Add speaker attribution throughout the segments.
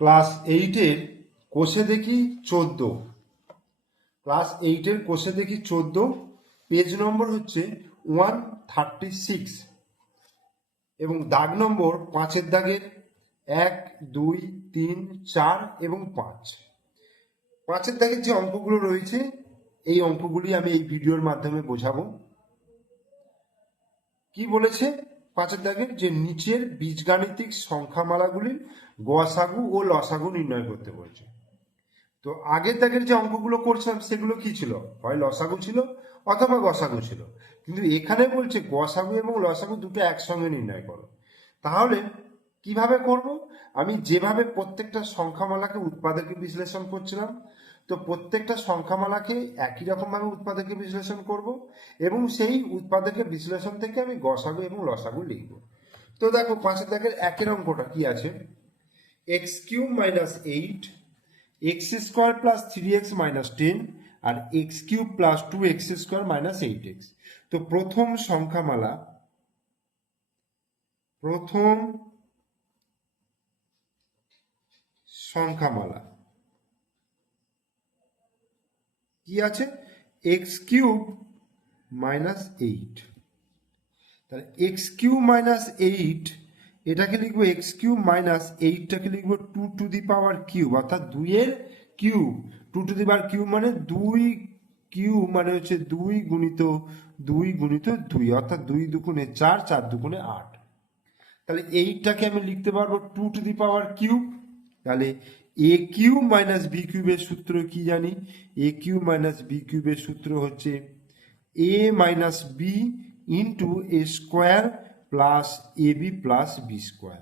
Speaker 1: Class এইটের কোষে দেখি চোদ্দ। ক্লাস এইটের কোষে দেখি চোদ্দ, পেজ নম্বর হচ্ছে ওয়ান থার্টি সিক্স এবং দাগ নম্বর পাঁচের দাগের এক, দুই, তিন, চার এবং পাঁচ। পাঁচের দাগের যে অঙ্কগুলো রয়েছে, এই অঙ্কগুলি আমি এই ভিডিওর মাধ্যমে বোঝাবো। কি বলেছে? পাঁচের দাগের যে নিচের বীজগাণিতিক সংখ্যামালাগুলির গসাগু ও লসাগু নির্ণয় করতে বলছে। তো আগের দাগের যে অঙ্কগুলো করছিলাম, সেগুলো কি ছিল? হয় লসাগু ছিল অথবা গসাগু ছিল। কিন্তু এখানে বলছে গসাগু এবং লসাগু দুটো একসঙ্গে নির্ণয় করো। তাহলে কীভাবে করব? আমি যেভাবে প্রত্যেকটা সংখ্যামালাকে উৎপাদকে বিশ্লেষণ করছিলাম তো প্রত্যেকটা সংখ্যামালাকে একই রকমভাবে উৎপাদকে বিশ্লেষণ করব এবং সেই উৎপাদকের বিশ্লেষণ থেকে আমি গসাগু এবং লসাগু লিখব। তো দেখো পাঁচের দাগের একের অঙ্কটা কি আছে? X cube minus eight x square plus three x minus ten, আর x cube plus two x square minus eight x. তো প্রথম সংখ্যামালা প্রথম সংখ্যামালা কি আছে? এক্স কিউব মাইনাস এইট তাহলে এক্স কিউব মাইনাস এইট এটাকে লিখব এক্স কিউব মাইনাস এইটটাকে লিখব two to the power cube অর্থাৎ দুইয়ের cube two to the power cube মানে দুই কিউব মানে হচ্ছে দুই গুণিত দুই গুণিত দুই, অর্থাৎ দুই দুগুণে চার চার দুগুণে আট। তাহলে এইটটাকে আমি লিখতে পারব two to the power cube তাহলে এ কিউব মাইনাস বি কিউবের সূত্র কি জানি? এ কিউব মাইনাস বি কিউবের সূত্র হচ্ছে a minus b into a square plus a b plus b square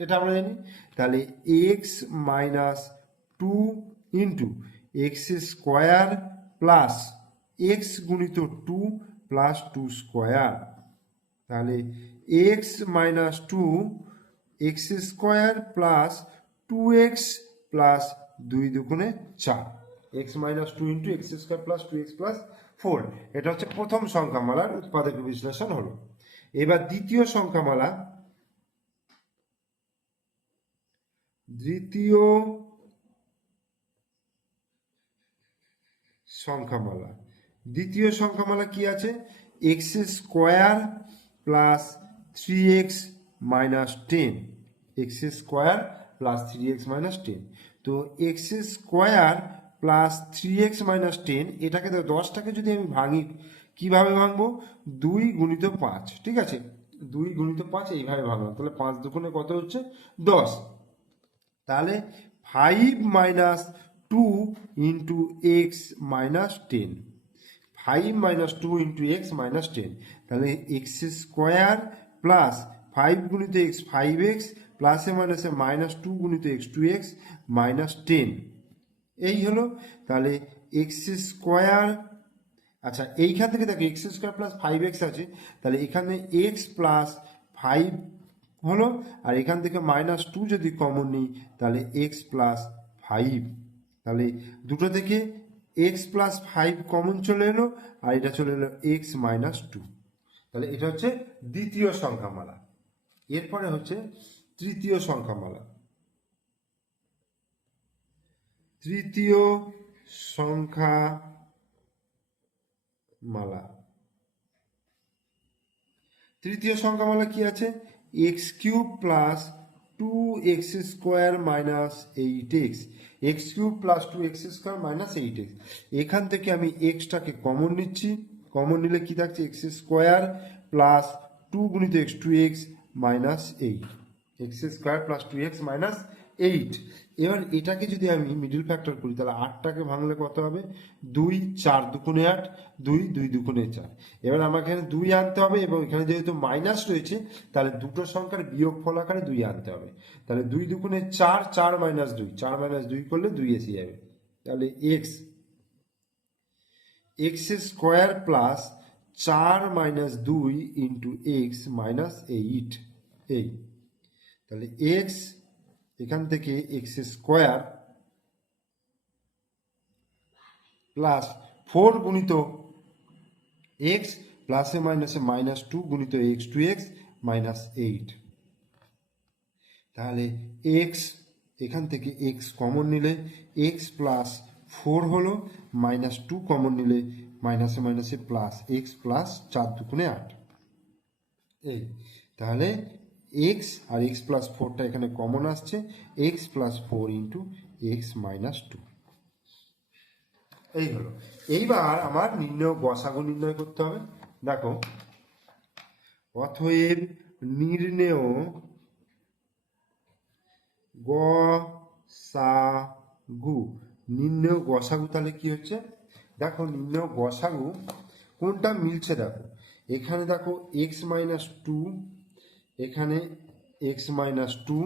Speaker 1: এটা আমরা জানি। তাহলে x minus two into x square plus x গুণিত টু প্লাস টু স্কোয়ার তাহলে x minus two x square plus two x plus দুই দুগুণে চার। X minus two into x square plus two x plus four এটা হচ্ছে প্রথম সংখ্যামালার উৎপাদক বিশ্লেষণ হলো। এবার দ্বিতীয় সংখ্যামালা দ্বিতীয় সংখ্যামালা। দ্বিতীয় সংখ্যামালা কি আছে? X square plus three x minus ten x square plus three x minus ten তো x square plus three x minus ten এটাকে তো দশটাকে যদি আমি ভাঙি, কীভাবে ভাঙবো? দুই গুণিত পাঁচ, ঠিক আছে? দুই গুণিত পাঁচ, এইভাবে ভাঙলাম। তাহলে পাঁচ দুগুণে কত হচ্ছে? দশ। তাহলে five minus two into x minus ten five minus two into x minus ten তাহলে এক্স স্কোয়ার প্লাস ফাইভ গুণিত এক্স ফাইভ এক্স প্লাসে মাইনাসে মাইনাস টু গুণিত x two x minus ten. এই হলো তাহলে এক্স স্কোয়ার আচ্ছা এইখান থেকে দেখো x square plus five x আছে, তাহলে এখানে এক্স প্লাস ফাইভ হলো, আর এখান থেকে মাইনাস টু যদি কমন নিই, তাহলে এক্স প্লাস ফাইভ। তাহলে দুটো থেকে এক্স প্লাস ফাইভ কমন চলে এলো, আর এটা চলে এলো এক্স মাইনাস টু। তাহলে এটা হচ্ছে দ্বিতীয় সংখ্যামালা। এরপরে হচ্ছে তৃতীয় সংখ্যামালা। তৃতীয় সংখ্যা মালা তৃতীয় সংখ্যামালা কি আছে? X cube plus two x square minus eight x x cube plus two x square minus eight x এখান থেকে আমি এক্সটাকে কমন নিচ্ছি। কমন নিলে কি থাকছে? এক্স স্কোয়ার প্লাস টু গুণিত x two x minus eight x square plus two x minus eight এবার এটাকে যদি আমি মিডিল ফ্যাক্টর করি, তাহলে আটটাকে ভাঙলে কত হবে? দুই, চার দুগুণে আট, দুই দুই দুগুণে চার। এবার আমাকে এখানে দুই আনতে হবে এবং এখানে যেহেতু মাইনাস রয়েছে, তাহলে দুটো সংখ্যার বিয়োগ ফল আকারে দুই আনতে হবে। তাহলে দুই দুগুণে চার চার মাইনাস দুই। চার মাইনাস দুই করলে দুই এসে যাবে। তাহলে এক্স এক্স স্কোয়ার প্লাস চার মাইনাস দুই ইন্টু এক্স মাইনাস এইট এই। তাহলে এক্স এখান থেকে এক্স স্কোয়ার প্লাস ফোর গুণিত এক্স প্লাসে মাইনাসে মাইনাস টু গুণিত x two x minus eight তাহলে এক্স এখান থেকে এক্স কমন নিলে এক্স প্লাস ফোর হলো মাইনাস টু কমন নিলে মাইনাসে মাইনাসে প্লাস এক্স প্লাস চার দুগুণে আট। এই, তাহলে এক্স আর এক্স প্লাস ফোরটা এখানে কমন আসছে x plus four into x minus two এই হলো। এইবার আমার নির্ণয় গসাগু নির্ণয় করতে হবে। দেখো অথয়েব নির্ণেয় গু নির্ণয় গসাগু তাহলে কি হচ্ছে? দেখো, নির্ণয় গসাগু কোনটা মিলছে দেখো। এখানে দেখো এক্স মাইনাস টু এখানে এক্স মাইনাস টু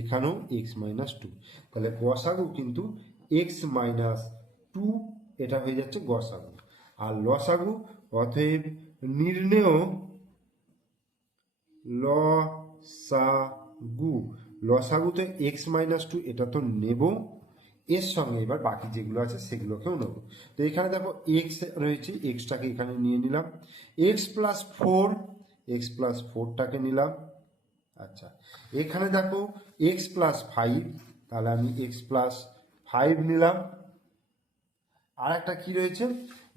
Speaker 1: এখানেও এক্স মাইনাস টু তাহলে গসাগু কিন্তু এক্স মাইনাস টু এটা হয়ে যাচ্ছে গসাগু। আর লসাগু, অতএব নির্ণেয় ল সা গু লসাগুতে এক্স মাইনাস টু এটা তো নেব। এর সঙ্গে এবার বাকি যেগুলো আছে সেগুলোকেও নেব। তো এখানে দেখো এক্স রয়েছে এক্সটাকে এখানে নিয়ে নিলাম। X plus four x plus ফোরটাকে নিলাম। আচ্ছা এখানে দেখো এক্স প্লাস ফাইভ তাহলে আমি এক্স প্লাস ফাইভ নিলাম। আর একটা কি রয়েছে?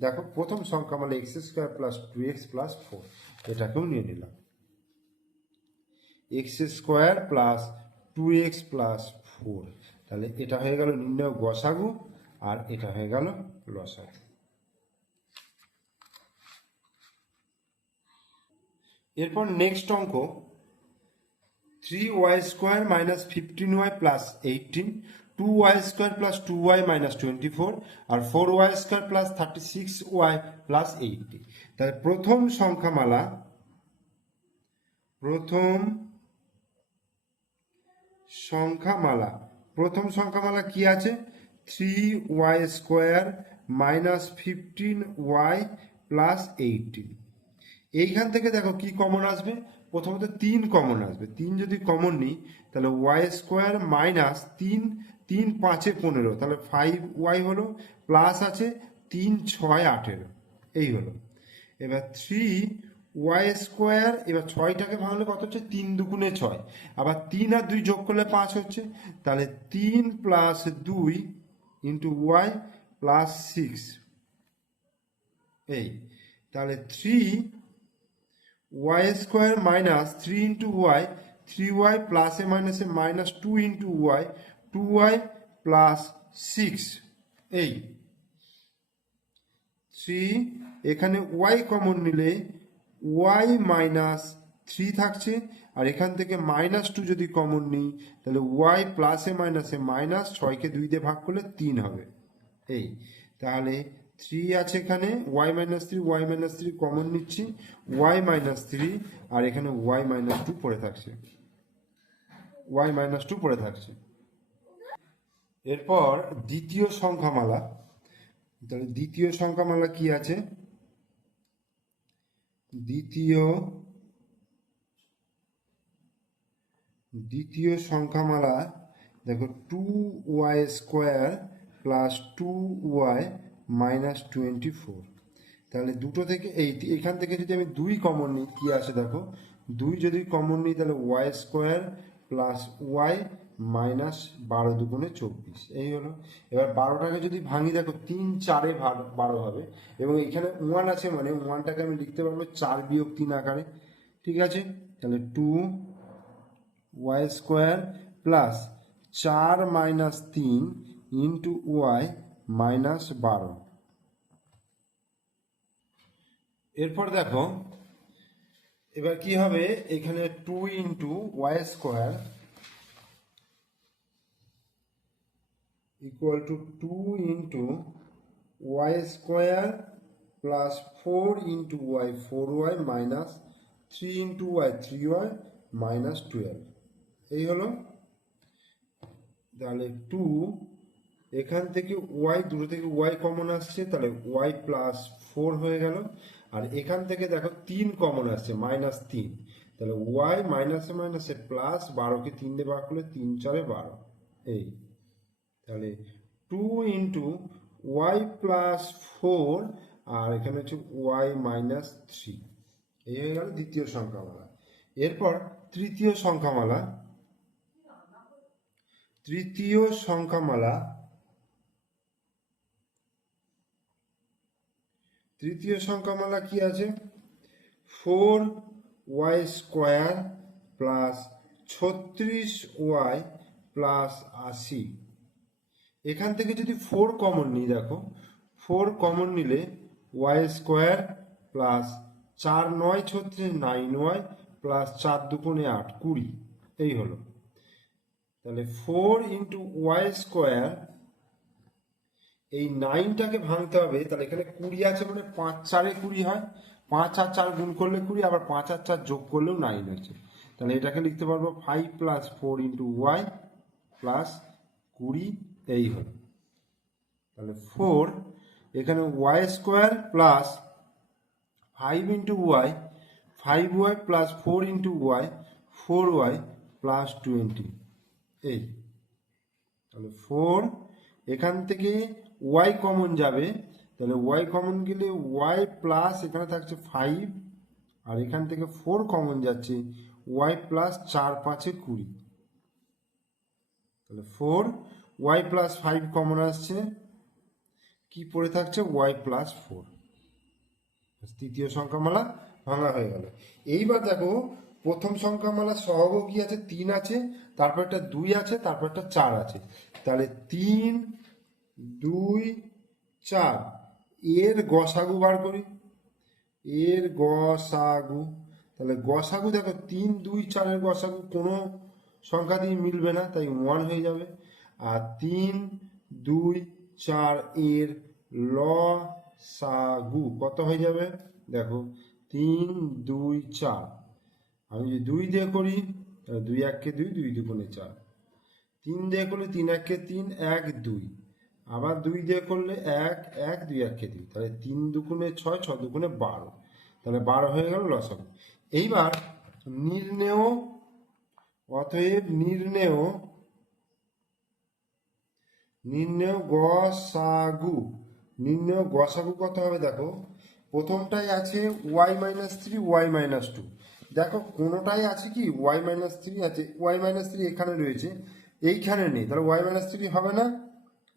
Speaker 1: দেখো, প্রথম সংখ্যা মানে x square plus two x plus four এটাকেও নিয়ে নিলাম। X square plus two x plus four তাহলে এটা হয়ে গেল নির্ণয় গসাগু আর এটা হয়ে গেল লসাগু। এরপর নেক্সট অঙ্ক three y square minus fifteen y plus eighteen two y square plus two y minus twenty four আর four y square plus thirty six y plus eighty তাহলে প্রথম সংখ্যামালা প্রথম সংখ্যামালা প্রথম সংখ্যামালা কি আছে? Three y square minus fifteen y plus eighteen এইখান থেকে দেখো কি কমন আসবে? প্রথমত তিন কমন আসবে। তিন যদি কমন নিই, তাহলে ওয়াই স্কোয়ার মাইনাস তিন তিন পাঁচে পনেরো। তাহলে ফাইভ ওয়াই হলো প্লাস আছে তিন, ছয়, আঠেরো। এই হলো। এবার থ্রি ওয়াই স্কোয়ার এবার ছয়টাকে ভাঙলে কত হচ্ছে? তিন দুগুণে ছয়। আবার তিন আর দুই যোগ করলে পাঁচ হচ্ছে। তাহলে তিন প্লাস দুই ইন্টু ওয়াই প্লাস সিক্স এই। তাহলে three y square minus three into y three y প্লাসে মাইনাসে minus two into y two y plus six এই থ্রি এখানে ওয়াই কমন নিলে ওয়াই মাইনাস থ্রি থাকছে, আর এখান থেকে মাইনাস টু যদি কমন নিই, তাহলে ওয়াই প্লাসে মাইনাসে মাইনাস ছয়কে দুই দিয়ে ভাগ করলে তিন হবে। এই, তাহলে থ্রি আছে এখানে y minus three y minus three common নিচ্ছি ওয়াই মাইনাস থ্রি আর এখানে ওয়াই মাইনাস টু পড়ে থাকছে। ওয়াই মাইনাস টু পড়ে থাকছে। এরপর দ্বিতীয় সংখ্যামালা। তাহলে দ্বিতীয় সংখ্যামালা কি আছে? দ্বিতীয় দ্বিতীয় সংখ্যামালা, দেখো two y square plus two y minus twenty four তাহলে দুটো থেকে এই এখান থেকে যদি আমি দুই কমন নিই, কি আসে দেখো? দুই যদি কমন নিই, তাহলে y square plus y minus বারো দুগুণে চব্বিশ। এই হলো। এবার বারোটাকে যদি ভাঙি, দেখো, তিন চারে বারো হবে। এবং এখানে ওয়ান আছে মানে ওয়ানটাকে আমি লিখতে পারব চার বিয়োগ তিন আকারে। ঠিক আছে? তাহলে টু ওয়াই স্কোয়ার প্লাস চার মাইনাস তিন ইন্টু ওয়াই মাইনাস বারো। এরপর দেখো, এবার কি হবে? এখানে two into y square equal to two into y square plus four into y four y minus three into y three y minus twelve এই হলো। তাহলে টু এখান থেকে ওয়াই দুটো থেকে ওয়াই কমন আসছে, তাহলে ওয়াই প্লাস ফোর হয়ে গেল। আর এখান থেকে দেখো তিন কমন আসছে মাইনাস তিন। তাহলে ওয়াই মাইনাসে মাইনাসে প্লাস বারোকে তিন দিয়ে বার করলে তিন চারে বারো। এই। তাহলে two into y plus four আর এখানে হচ্ছে ওয়াই মাইনাস থ্রি এই হয়ে গেল দ্বিতীয় সংখ্যামালা। এরপর তৃতীয় সংখ্যামালা। তৃতীয় সংখ্যামালা তৃতীয় সংখ্যামালা কি আছে? ফোর ওয়াই স্কোয়ার প্লাস ছত্রিশ ওয়াই প্লাস আশি। এখান থেকে যদি ফোর কমন নিই, দেখো, ফোর কমন নিলে ওয়াই স্কোয়ার প্লাস চার নয় ছত্রিশ নাইন ওয়াই প্লাস চার দুগুণে আট কুড়ি। এই হলো। তাহলে ফোর ইন্টু ওয়াই স্কোয়ার এই নাইনটাকে ভাঙতে হবে, তাহলে এখানে কুড়ি আছে মানে পাঁচ চারে কুড়ি হয়। পাঁচ আর চার গুণ করলে কুড়ি, আবার পাঁচ আর চার যোগ করলেও নাইন হচ্ছে তাহলে এটাকে লিখতে পারব five plus four into y plus কুড়ি, এই হলো। তাহলে ফোর এখানে y square plus five into y five y plus four into y four y plus twenty এই। তাহলে ফোর এখান থেকে ওয়াই কমন যাবে, তাহলে ওয়াই কমন গেলে ওয়াই প্লাস এখানে থাকছে ফাইভ আর এখান থেকে ফোর কমন যাচ্ছে ওয়াই প্লাস চার, পাঁচে কুড়ি। তাহলে four y plus five common আসছে, কি পড়ে থাকছে? ওয়াই প্লাস ফোর তৃতীয় সংখ্যামালা ভাঙা হয়ে গেল। এইবার দেখো, প্রথম সংখ্যামালা সহগ কি আছে? তিন আছে, তারপর একটা দুই আছে, তারপর একটা চার আছে। তাহলে তিন দুই চার। এর গসাগু বার করি। এর গসাগু। তাহলে গসাগু দেখো, তিন, দুই, চারের গসাগু কোনো সংখ্যা দিয়ে মিলবে না, তাই ওয়ান হয়ে যাবে। আর তিন, দুই, চার এর ল সাগু কত হয়ে যাবে? দেখো, তিন, দুই, চার। আমি যদি দুই দিয়ে করি, তাহলে দুই এককে দুই দুই দুগুণে চার। তিন দিয়ে করলে তিন এককে তিন, এক, দুই। আবার দুই দিয়ে করলে এক এক দুই এককে দুই। তাহলে তিন দুগুণে ছয় ছ দুগুণে বারো। তাহলে বারো হয়ে গেল লসাগু এইবার নির্ণেয়, অতএব নির্ণেয় নির্ণেয় গসাগু। নির্ণেয় গসাগু কত হবে দেখো? প্রথমটাই আছে y minus three, y minus two. দেখো, কোনোটাই আছে কি? ওয়াই মাইনাস থ্রি আছে। ওয়াই মাইনাস থ্রি এখানে রয়েছে, এইখানে নেই। তাহলে ওয়াই মাইনাস থ্রি হবে না?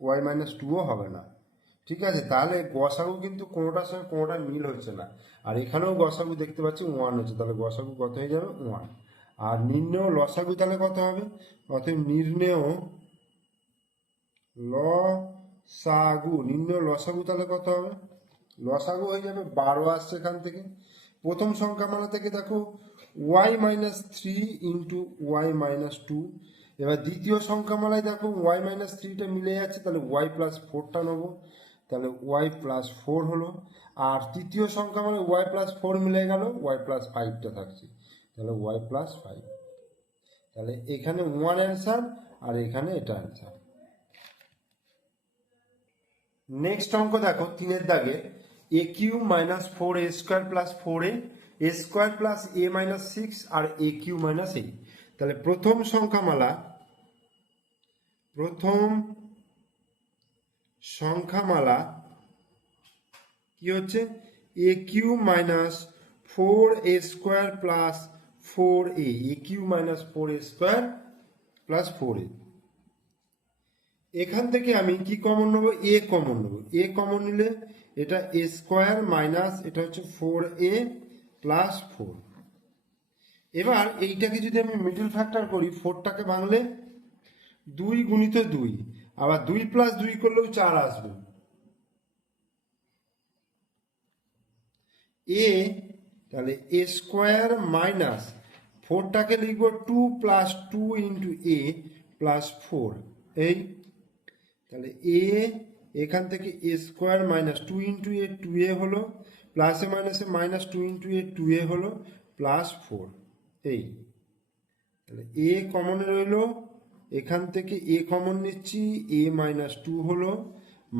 Speaker 1: ওয়াই মাইনাস টুও হবে না। ঠিক আছে? তাহলে গসাগু কিন্তু কোনোটার সঙ্গে কোনোটার মিল হচ্ছে না। আর এখানেও গসাগু দেখতে পাচ্ছি ওয়ান হচ্ছে। তাহলে গসাগু কত হয়ে যাবে? ওয়ান আর নির্ণেয় লসাগু তাহলে কত হবে? অতএব নির্ণেয় ল সাগু নির্ণয় লসাগু তাহলে কত হবে? লসাগু হয়ে যাবে বারো আসছে এখান থেকে। প্রথম সংখ্যা সংখ্যামালা থেকে দেখো y minus three into y minus two এবার দ্বিতীয় সংখ্যা সংখ্যামালায় দেখো ওয়াই মাইনাস থ্রিটা মিলে যাচ্ছে, তাহলে ওয়াই প্লাস ফোরটা নেব। তাহলে ওয়াই প্লাস ফোর হলো, আর তৃতীয় সংখ্যা মানে ওয়াই প্লাস ফোর মিলে গেল ওয়াই প্লাস ফাইভটা থাকছে। তাহলে ওয়াই প্লাস ফাইভ তাহলে এখানে ওয়ান অ্যান্সার আর এখানে এটা অ্যান্সার নেক্সট অঙ্ক দেখো, তিনের দাগে a cube minus four a square plus four a square plus a minus six R a cube minus এই তাহলে প্রথম সংখ্যামালা প্রথম সংখ্যামালা কি হচ্ছে? A cube minus four a square plus four a a cube minus four a square plus four a এখান থেকে আমি কি কমন নেব? এ কমন নেব। এ কমন নিলে এটা এ স্কোয়ার মাইনাস এটা হচ্ছে ফোর এ প্লাস ফোর। এবার এইটাকে যদি আমি মিডিল ফ্যাক্টর করি ফোরটাকে ভাঙলে দুই গুণিত দুই, আবার দুই প্লাস দুই করলেও চার আসবে। এ তাহলে এ স্কোয়ার মাইনাস ফোরটাকে লিখব two plus two into a plus four এই, তাহলে এ এখান থেকে a square minus two into a two a হলো প্লাসে মাইনাসে minus two into a two a হলো প্লাস ফোর এই তাহলে এ কমন রইল, এখান থেকে এ কমন নিচ্ছি এ মাইনাস টু হলো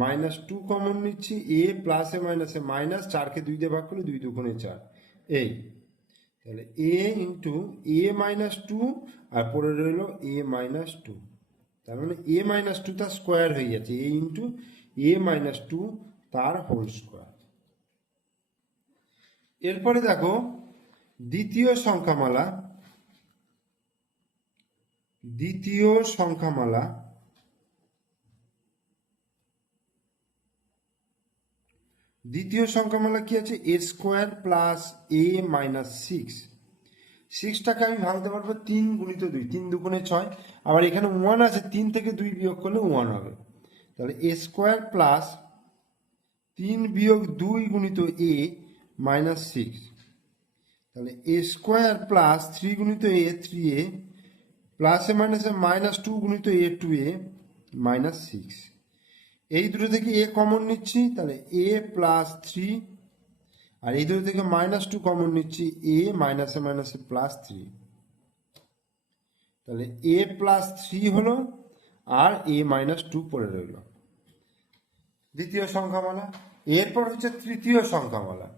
Speaker 1: মাইনাস টু কমন নিচ্ছি এ প্লাসে মাইনাসে মাইনাস চারকে দুই দিয়ে ভাগ করলে দুই দুগুণে চার। এই, তাহলে a into a minus two আর পরে রইল এ মাইনাস টু তার মানে এ মাইনাস টু তার স্কোয়ার হয়ে যাচ্ছে a into a minus two তার হোল স্কোয়ার এরপরে দেখো দ্বিতীয় সংখ্যামালা দ্বিতীয় সংখ্যামালা দ্বিতীয় সংখ্যামালা কি আছে? A square plus a minus six. সিক্সটাকে আমি ভাঙতে পারব তিন গুণিত দুই, তিন দুগুণে ছয়। আবার এখানে ওয়ান আছে, তিন থেকে দুই বিয়োগ করলে ওয়ান হবে। তাহলে এ স্কোয়ার প্লাস তিন বিয়োগ দুই গুণিত এ মাইনাস সিক্স। তাহলে এ স্কোয়ার প্লাস থ্রি গুণিত এ থ্রি এ প্লাসে মাইনাসে মাইনাস টু গুণিত a two a minus six এই দুটো থেকে এ কমন নিচ্ছি, তাহলে এ প্লাস থ্রি আর এই দুটো থেকে মাইনাস টু কমন নিচ্ছি এ মাইনাসে মাইনাসে প্লাস থ্রি তাহলে এ প্লাস থ্রি হলো, আর এ মাইনাস টু পড়ে রইল। দ্বিতীয় সংখ্যামালা, এরপর হচ্ছে তৃতীয় সংখ্যামালা।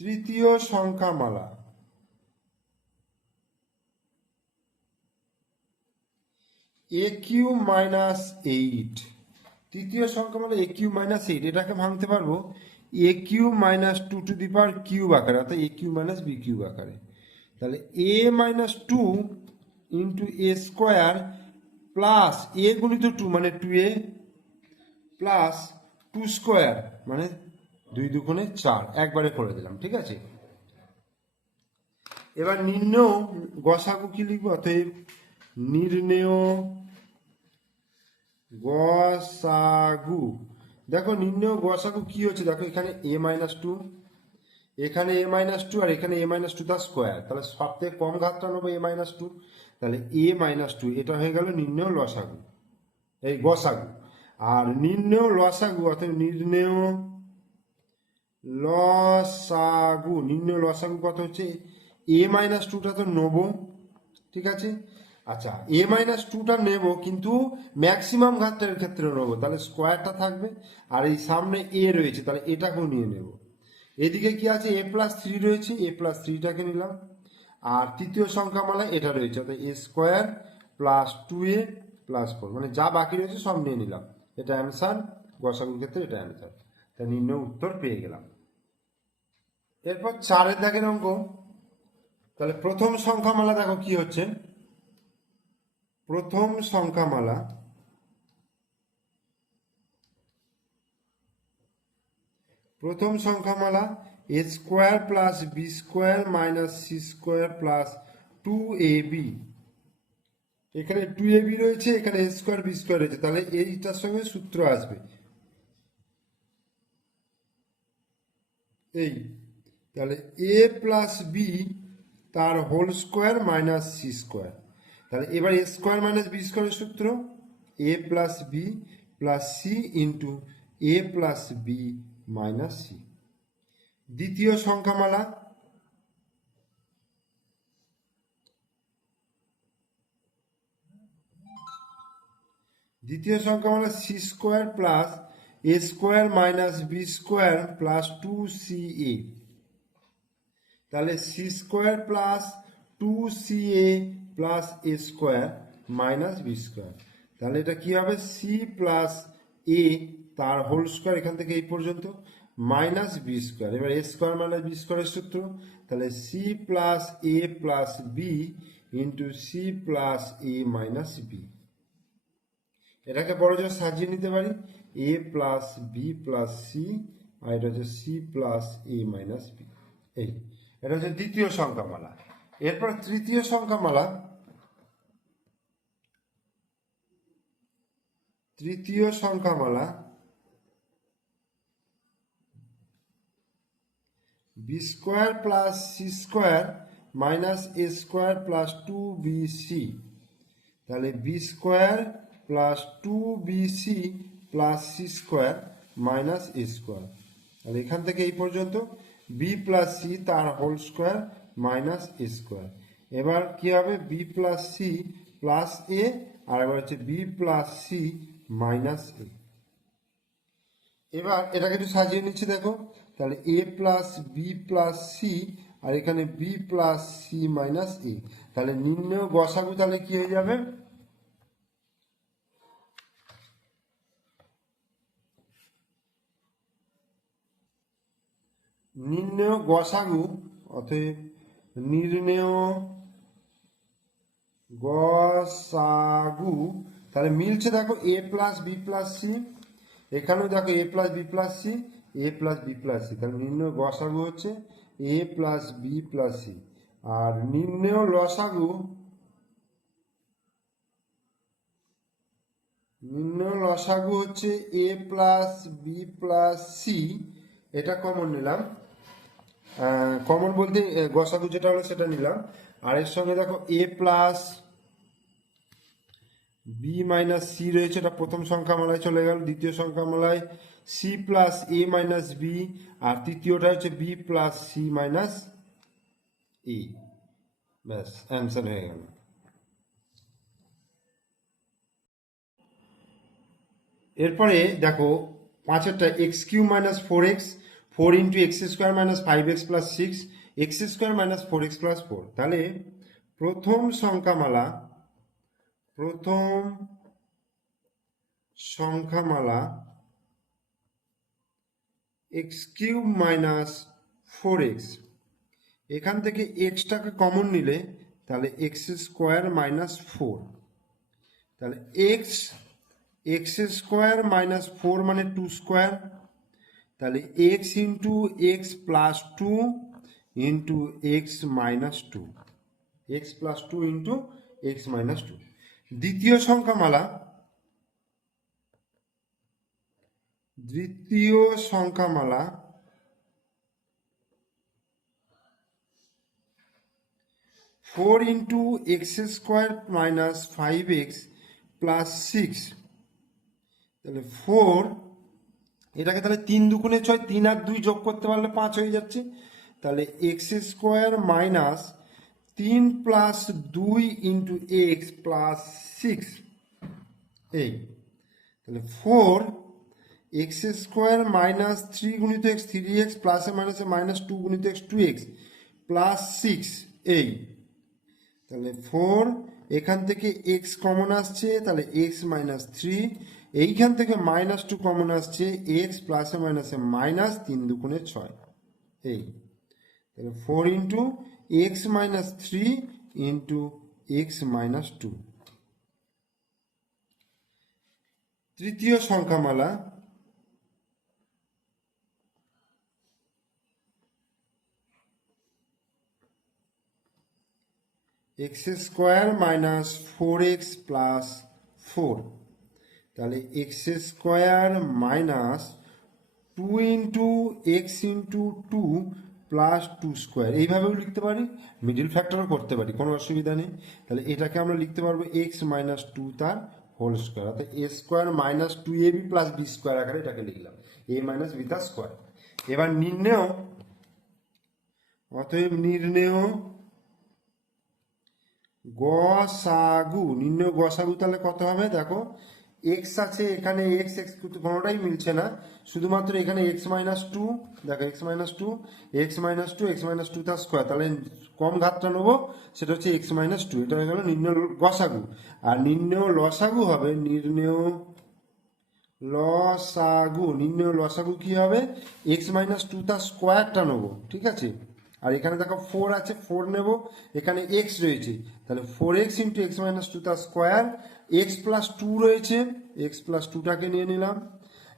Speaker 1: তৃতীয় সংখ্যামালা। এ কিউ মাইনাস এইট তৃতীয় সংখ্যা মানে এ কিউ মাইনাস এইট এটাকে ভাঙতে পারব? A cube minus two to the power cube আকারে, অর্থাৎ a cube minus b cube আকারে। তাহলে a minus two into a square plus a গুণিত টু মানে two a plus two square মানে দুই দুগুণে চার, একবারে করে দিলাম, ঠিক আছে? এবার নির্ণয় গসাগু কি লিখব? অতএব নির্ণেয় গসাগু। দেখো নির্ণয় গসাগু কি হচ্ছে? দেখো এখানে এ মাইনাস টু এখানে এ মাইনাস টু আর এখানে এ মাইনাস টু তার স্কোয়ার তাহলে সব থেকে কম ঘাতটা নেব এ মাইনাস টু তাহলে এ মাইনাস টু এটা হয়ে গেল নির্ণয় লসাগু, এই গসাগু। আর নির্ণয় লসাগু অর্থাৎ নির্ণয় লসাগু নির্ণয় লসাগু কত হচ্ছে? এ মাইনাস টুটা তো নেব, ঠিক আছে? আচ্ছা এ মাইনাস টুটা নেব, কিন্তু ম্যাক্সিমাম ঘাতটার ক্ষেত্রে নেব, তাহলে স্কোয়ারটা থাকবে, আর এই সামনে এ রয়েছে, তাহলে এটাকেও নিয়ে নেব। এদিকে কি আছে? এ প্লাস থ্রি রয়েছে এ প্লাস থ্রিটাকে নিলাম, আর তৃতীয় সংখ্যামালা এটা রয়েছে, অর্থাৎ a square plus two a plus four মানে যা বাকি রয়েছে সব নিয়ে নিলাম। এটা অ্যান্সার গসাগুর ক্ষেত্রে এটা অ্যান্সার তা উত্তর পেয়ে গেলাম। এরপর চারের দাগের অঙ্ক। তাহলে প্রথম সংখ্যামালা দেখো কি হচ্ছে? প্রথম সংখ্যামালা প্রথম সংখ্যামালা a square plus b square minus c square plus two a b. এখানে টু এ বি রয়েছে, এখানে এ স্কোয়ার বি স্কোয়ার রয়েছে। তাহলে এইটার সঙ্গে সূত্র আসবে। এই, তাহলে এ প্লাস বি তার whole square minus c square তাহলে এবার এ স্কোয়ার মাইনাস বি স্কোয়ারের সূত্র a plus b plus c into a plus b minus c দ্বিতীয় সংখ্যামালা। দ্বিতীয় সংখ্যামালা c square plus a square minus b square plus two c a তাহলে c square plus two c a plus a square minus b square তাহলে এটা কি হবে? C plus এ তার whole square এখান থেকে এই পর্যন্ত মাইনাস বি স্কোয়ার এবার এ স্কোয়ার মাইনাস বি স্কোয়ারের সূত্র। তাহলে c plus a plus b into c plus a minus b এটাকে বড় জোর সাজিয়ে নিতে পারি। A plus b plus c আর এটা হচ্ছে c plus a minus b এই, এটা হচ্ছে দ্বিতীয় সংখ্যামালা। এরপর তৃতীয় সংখ্যামালা। তৃতীয় সংখ্যামালা। B square plus c square minus a square plus two b c তাহলে b square plus two b c plus c square minus a square তাহলে এখান থেকে এই পর্যন্ত বি প্লাস সি তার whole square minus a square এবার কি হবে? B plus c plus a আর এবার হচ্ছে b plus c minus a এবার এটাকে একটু সাজিয়ে নিচ্ছি, দেখো। তাহলে a plus b plus c আর এখানে b plus c minus a তাহলে নির্ণয় গসাগু তাহলে কি হয়ে যাবে? নির্ণয় গসাগু, অতএব নির্ণয় গসাগু। তাহলে মিলছে দেখো a plus b plus c এখানেও দেখো a plus b plus c a plus b plus c তাহলে নির্ণয় গসাগু হচ্ছে a plus b plus c আর নির্ণয় লসাগু নির্ণয় লসাগু হচ্ছে a plus b plus c এটা কমন নিলাম। কমন বলতে গসাগু যেটা হলো সেটা নিলাম। আর এর সঙ্গে দেখো a plus b minus c রয়েছে, এটা প্রথম সংখ্যা সংখ্যামালায় চলে গেল। দ্বিতীয় সংখ্যা সংখ্যামালায় c plus a minus b আর তৃতীয়টা হচ্ছে বি প্লাস সি মাইনাস ই ব্যাস অ্যান্সার হয়ে গেল। এরপরে দেখো, পাঁচেরটা x cube minus four x four into x square minus five x plus six, x square minus four x plus four. তাহলে প্রথম সংখ্যামালা প্রথম সংখ্যামালা x cube minus four x. এখান থেকে এক্সটাকে কমন নিলে তাহলে এক্স স্কোয়ার মাইনাস ফোর। তাহলে x x square minus four মানে টু স্কোয়ার তাহলে x into x plus two into x minus two x plus two into x minus two দ্বিতীয় সংখ্যামালা দ্বিতীয় সংখ্যামালা four into x square minus five x plus six তাহলে four এটাকে তাহলে তিন দুগুণে ছয়, তিন আর দুই যোগ করতে পারলে পাঁচ হয়ে যাচ্ছে। তাহলে এক্স স্কোয়ার মাইনাস তিন প্লাস দুই ইন্টু এক্স প্লাস সিক্স এই। তাহলে four x square minus three গুণিত এক্স থ্রি এক্স প্লাসে মাইনাসে মাইনাস টু গুণিত x two x plus six এই। তাহলে ফোর এখান থেকে এক্স কমন আসছে, তাহলে এক্স মাইনাস থ্রি এইখান থেকে মাইনাস টু কমন আসছে এক্স প্লাসে মাইনাসে মাইনাস তিন দুগুণে ছয়। এই। তাহলে four into x minus three into x minus two তৃতীয় সংখ্যামালা। X square minus four x plus four তাহলে x square minus two into x into two plus two square এইভাবেও লিখতে পারি মিডিল ফ্যাক্টরও করতে পারি, কোনো অসুবিধা নেই। তাহলে এটাকে আমরা লিখতে পারব এক্স মাইনাস টু তার হোল স্কোয়ার অর্থাৎ a square minus two a b plus b square আকারে এটাকে লিখলাম এ মাইনাস বি তার স্কোয়ার এবার নির্ণেয়, অতএব নির্ণেয় গসাগু, নির্ণয় গসাগু তাহলে কত হবে? দেখো এক্স আছে, এখানে এক্স এক্স কোনোটাই মিলছে না। শুধুমাত্র এখানে এক্স মাইনাস টু দেখো x minus two x minus two x minus two তার স্কোয়ার তাহলে কম ঘাতটা নেব, সেটা হচ্ছে এক্স মাইনাস টু এটা হয়ে গেল নির্ণয় গসাগু আর নির্ণয় লসাগু হবে, নির্ণয় লসাগু নির্ণয় লসাগু কি হবে? এক্স মাইনাস টু তার স্কোয়ারটা নেব, ঠিক আছে? আর এখানে দেখো ফোর আছে ফোর নেব, এখানে এক্স রয়েছে। তাহলে four x into x minus two তার স্কোয়ার এক্স প্লাস টু রয়েছে এক্স প্লাস টুটাকে নিয়ে নিলাম।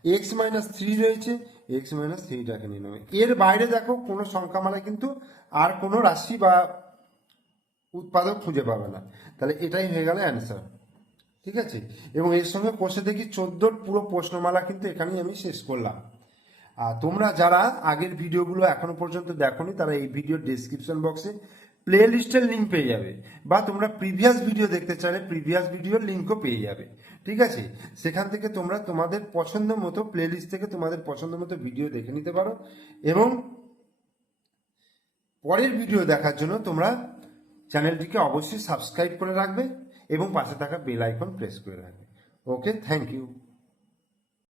Speaker 1: এক্স মাইনাস থ্রি রয়েছে এক্স মাইনাস থ্রিটাকে নিয়ে নিলাম। এর বাইরে দেখো, কোনো সংখ্যামালায় কিন্তু আর কোনো রাশি বা উৎপাদক খুঁজে পাবে না। তাহলে এটাই হয়ে গেল অ্যান্সার ঠিক আছে? এবং এর সঙ্গে কষে দেখি চোদ্দোর পুরো প্রশ্নমালা কিন্তু এখানেই আমি শেষ করলাম। আর তোমরা যারা আগের ভিডিওগুলো এখনও পর্যন্ত দেখোনি, তারা এই ভিডিওর ডেসক্রিপশন বক্সে প্লে লিস্টের লিঙ্ক পেয়ে যাবে। বা তোমরা প্রিভিয়াস ভিডিও দেখতে চাইলে প্রিভিয়াস ভিডিওর লিঙ্কও পেয়ে যাবে। ঠিক আছে? সেখান থেকে তোমরা তোমাদের পছন্দ মতো প্লে লিস্ট থেকে তোমাদের পছন্দ মতো ভিডিও দেখে নিতে পারো এবং পরের ভিডিও দেখার জন্য তোমরা চ্যানেলটিকে অবশ্যই সাবস্ক্রাইব করে রাখবে এবং পাশে থাকা বেল আইকন প্রেস করে রাখবে। Okay thank you